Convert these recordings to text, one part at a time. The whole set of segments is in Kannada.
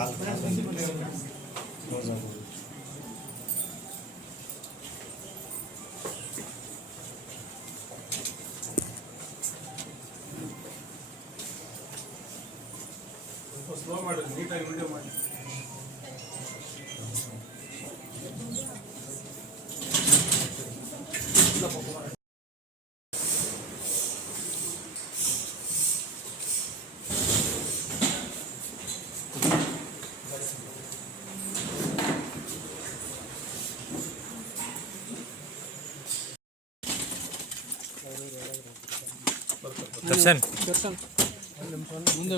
ಸ್ವಲ್ಪ ಸ್ಲೋ ಮಾಡಿ ನೀಟಾಗಿ ವಿಡಿಯೋ ಮಾಡಿ ದರ್ಶನ್. ಮುಂದೆ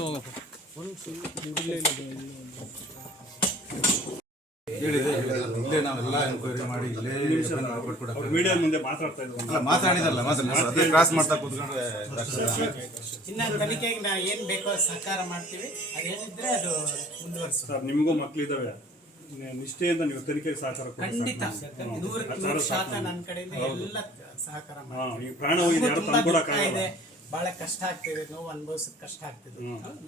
ಕೊಟ್ಬಿಡಕ್ಕೆ ಮೀಡಿಯಾ ಮುಂದೆ ಮಾತಾಡ್ತಾ ಇದ್ದೀವಿ ಮಾತಾಡಿದಲ್ಲ ಕ್ರಾಸ್ ಮಾಡ್ತಾ ಕೂತ್ಕೊಂಡ್ರೆ ಏನ್ ಬೇಕೋ ಸಹಕಾರ ಮಾಡ್ತೀವಿ ಅದು ಸರ್, ನಿಮಗೂ ಮಕ್ಕಳಿದ್ದಾವೆ ನಿಷ್ಠೆಯಿಂದ ನೀವು ತನಿಖೆಗೆ ಸಹಕಾರ ಖಂಡಿತ ನೂರಕ್ಕೆ ಶಾತ ನನ್ನ ಕಡೆಯಿಂದ ಎಲ್ಲ ಸಹಕಾರ ಪ್ರಾಣ ಹೋಗಿದೆ ಬಹಳ ಕಷ್ಟ ಆಗ್ತಿದೆ ನೋವು ಅನುಭವಿಸೋದು ಕಷ್ಟ ಆಗ್ತಿದೆ.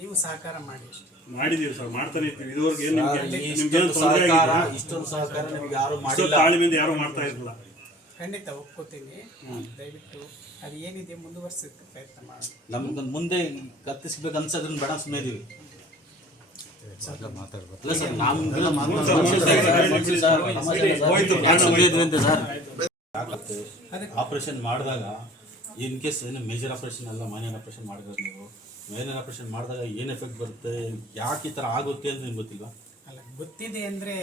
ನೀವು ಸಹಕಾರ ಮಾಡಿ ಮಾಡಿದೀವಿ ಸರ್ ಮಾಡ್ತಾನೆ ಇರ್ತೀವಿ. ಇದುವರೆಗೆ ಏನು ನಿಮ್ಗೆ ನಿಮ್ಗೆ ಇಷ್ಟೊಂದು ಸಹಕಾರ ಇಷ್ಟೊಂದು ಸಹಕಾರ ನಿಮ್ಗೆ ಯಾರು ಮಾಡಿಲ್ಲ. ತಾಳ್ಮೆಯಿಂದ ಯಾರು ಮಾಡ್ತಾ ಇರಲಿಲ್ಲ. ಖಂಡಿತ ಒಪ್ಕೋತೀನಿ. ದಯವಿಟ್ಟು ಅದು ಏನಿದೆ ಮುಂದುವರ್ಸಕ್ಕೆ ಪ್ರಯತ್ನ ಮಾಡಿ. ನಮ್ಗೆ ಮುಂದೆ ಕತ್ತಿಸ್ಬೇಕು ಅನ್ಸೋದನ್ನ ಬೇಡ ಸುಮ್ಮನೆ ಇದೀವಿ. ಆಪರೇಷನ್ ಮಾಡಿದಾಗ ಇನ್ ಕೇಸ್ ಏನು ಮೇಜರ್ ಆಪರೇಷನ್ ಅಲ್ಲ ಮೈನರ್ ಆಪರೇಷನ್ ಮಾಡಿದ್ರೆ ನೀವು ಮೈನರ್ ಆಪರೇಷನ್ ಮಾಡಿದಾಗ ಏನು ಎಫೆಕ್ಟ್ ಬರುತ್ತೆ ಯಾಕೆ ಈ ಥರ ಆಗುತ್ತೆ ಅಂತ ನಿಮ್ಗೆ ಗೊತ್ತಿಲ್ವಾ? ಅಲ್ಲ ಗೊತ್ತಿದೆ ಅಂದ್ರೆ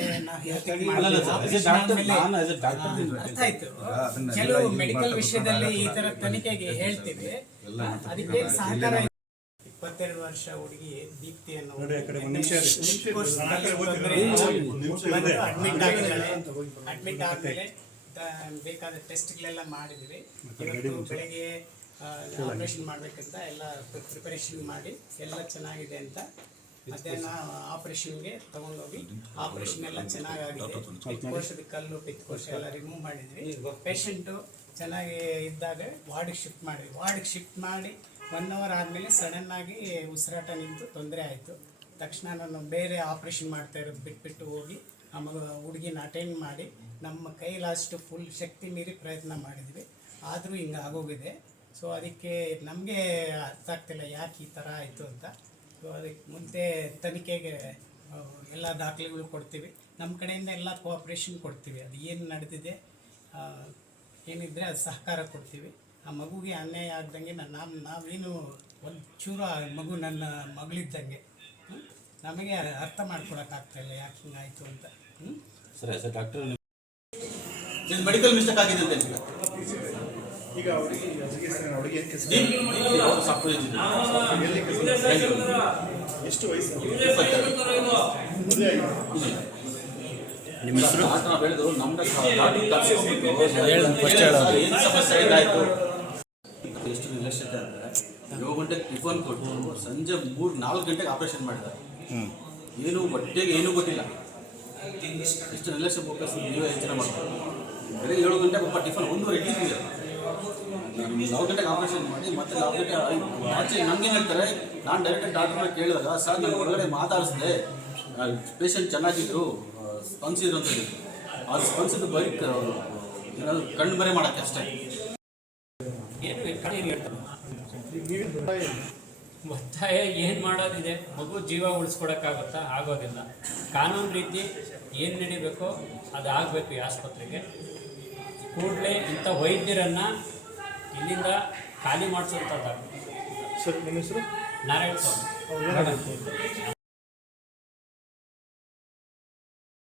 ಕೆಲವು ಮೆಡಿಕಲ್ ವಿಷಯದಲ್ಲಿ ಈ ತರ ತನಿಖೆಗೆ ಹೇಳ್ತೀವಿ ಅದಕ್ಕೆ ಸಹಕಾರ. ಇಪ್ಪತ್ತೆರಡು ವರ್ಷ ಹುಡುಗಿ ದೀಪ್ತಿ ಅನ್ನೋ ಅಡ್ಮಿಟ್ ಆಗಿದ್ದಾಳೆ ಅಡ್ಮಿಟ್ ಆದ್ಮೇಲೆ ಬೇಕಾದ ಟೆಸ್ಟ್ಗಳೆಲ್ಲ ಮಾಡಿದ್ವಿ. ಇವತ್ತು ಬೆಳಗ್ಗೆ ಆಪರೇಷನ್ ಮಾಡ್ಬೇಕಂತ ಎಲ್ಲ ಪ್ರಿಪರೇಷನ್ ಮಾಡಿ ಎಲ್ಲ ಚೆನ್ನಾಗಿದೆ ಅಂತ ಮಧ್ಯಾಹ್ನ ಆಪರೇಷನ್ಗೆ ತಗೊಂಡೋಗಿ ಆಪರೇಷನ್ ಎಲ್ಲ ಚೆನ್ನಾಗಾಗಿದೆ. ಕೋಶದ ಕಲ್ಲು ಪಿತ್ಕೋಶ ಎಲ್ಲ ರಿಮೂವ್ ಮಾಡಿದ್ವಿ. ಪೇಷಂಟು ಚೆನ್ನಾಗಿ ಇದ್ದಾಗ ವಾರ್ಡಿಗೆ ಶಿಫ್ಟ್ ಮಾಡಿದ್ವಿ. ವಾರ್ಡಿಗೆ ಶಿಫ್ಟ್ ಮಾಡಿ ಒನ್ ಅವರ್ ಆದಮೇಲೆ ಆಗಿ ಉಸಿರಾಟ ನಿಂತು ತೊಂದರೆ ಆಯಿತು. ತಕ್ಷಣ ನಾನು ಬೇರೆ ಆಪ್ರೇಷನ್ ಮಾಡ್ತಾ ಇರೋದು ಬಿಟ್ಬಿಟ್ಟು ಹೋಗಿ, ಆ ಮಗ ಹುಡುಗಿನ ಅಟೆಂಡ್ ಮಾಡಿ, ನಮ್ಮ ಕೈಲಾಷ್ಟು ಫುಲ್ ಶಕ್ತಿ ಮೀರಿ ಪ್ರಯತ್ನ ಮಾಡಿದ್ವಿ. ಆದರೂ ಹಿಂಗೆ ಆಗೋಗಿದೆ. ಸೊ ಅದಕ್ಕೆ ನಮಗೆ ಅರ್ಥ ಆಗ್ತಿಲ್ಲ ಯಾಕೆ ಈ ಥರ ಆಯಿತು ಅಂತ. ಸೊ ಅದಕ್ಕೆ ಮುಂದೆ ತನಿಖೆಗೆ ಎಲ್ಲ ದಾಖಲೆಗಳು ಕೊಡ್ತೀವಿ. ನಮ್ಮ ಕಡೆಯಿಂದ ಎಲ್ಲ ಕೋಆಪ್ರೇಷನ್ ಕೊಡ್ತೀವಿ. ಅದು ಏನು ನಡೆದಿದೆ ಏನಿದ್ರೆ ಅದು ಸಹಕಾರ ಕೊಡ್ತೀವಿ. ಆ ಮಗುಗೆ ಅನ್ಯಾಯ ಆಗ್ದಂಗೆ ನಾವು ನಾವೇನು ಒಂದು ಚೂರು ಆ ಮಗು ನನ್ನ ಮಗಳಿದ್ದಂಗೆ? ನಮಗೆ ಅರ್ಥ ಮಾಡ್ಕೊಳಕ್ಕಾಗ್ತಾ ಇಲ್ಲ ಯಾಕೆ ಹಿಂಗಾಯ್ತು ಅಂತ ಹ್ಞೂ ಸರ್ ಡಾಕ್ಟರ್ ಇದು ಮೆಡಿಕಲ್ ಮಿಸ್ಟೇಕ್ ಆಗಿದೆ ಅಂತ ನಿಮಗೆ ಈಗ ಅವರಿಗೆ ಅವರಿಗೆ ಏನು ಕೆಲಸ? ಎಷ್ಟು ವಯಸ್ಸು? ನಿಮ್ಮ ಹೆಸರು? ಹೇಳಿದ್ರು ನಮ್ಗೆ ಏನು ಸಮಸ್ಯೆ ಏನಾಯ್ತು ಏಳು ಗಂಟೆಗೆ ಟಿಫನ್ ಕೊಟ್ಟು ಸಂಜೆ ಮೂರು ನಾಲ್ಕು ಗಂಟೆಗೆ ಆಪರೇಷನ್ ಮಾಡಿದ್ದಾರೆ. ಏನು ಹೊಟ್ಟೆಗೆ ಏನೂ ಗೊತ್ತಿಲ್ಲ. ಎಷ್ಟು ನಿರ್ಲಕ್ಷ್ಯ ಫೋಕಸ್ ನೀವೇ ಯೋಚನೆ ಮಾಡ್ತಾರೆ ಬೆಳಗ್ಗೆ ಏಳು ಗಂಟೆಗೆ ಒಬ್ಬ ಟಿಫನ್ ಒಂದೂವರೆ ಇಡ್ಲಿ ತಿಂದಿದ್ದಾರೆ. ನಾಲ್ಕು ಗಂಟೆಗೆ ಆಪರೇಷನ್ ಮಾಡಿ ಮತ್ತೆ ನಾಲ್ಕು ಗಂಟೆ ಆಚೆ ನಮ್ಗೇನು ಹೇಳ್ತಾರೆ ನಾನು ಡೈರೆಕ್ಟ್ ಡಾಕ್ಟರ್ನ ಕೇಳಿದಾಗ ಸರ್ ನಾನು ಹೊರಗಡೆ ಮಾತಾಡಿಸಿದೆ. ಪೇಷಂಟ್ ಚೆನ್ನಾಗಿದ್ರು ಸ್ಪಂದಿಸಿದ್ರು ಅಂತ ಹೇಳಿದ್ರು. ಆ ಸ್ಪಂದಿಸಿದ್ದು ಬೈಕ್ ಏನಾದರೂ ಕಣ್ಮರೆ ಕಣ್ಣು ಬರೆ ಮಾಡೋಕ್ಕೆ ಅಷ್ಟೇ. ಒತ್ತಾಯ ಏನು ಮಾಡೋದಿದೆ? ಮಗು ಜೀವ ಉಳಿಸ್ಕೊಡಕ್ಕಾಗುತ್ತಾ? ಆಗೋದಿಲ್ಲ. ಕಾನೂನು ರೀತಿ ಏನು ನಡಿಬೇಕೋ ಅದು ಆಗಬೇಕು ಈ ಆಸ್ಪತ್ರೆಗೆ. ಕೂಡಲೇ ಇಂಥ ವೈದ್ಯರನ್ನ ಇಲ್ಲಿಂದ ಖಾಲಿ ಮಾಡಿಸುವಂಥದ್ದು ಸರ್ ನಿಮ್ಮ ಹೆಸರು? ನಾರಾಯಣ ಸ್ವಾಮಿ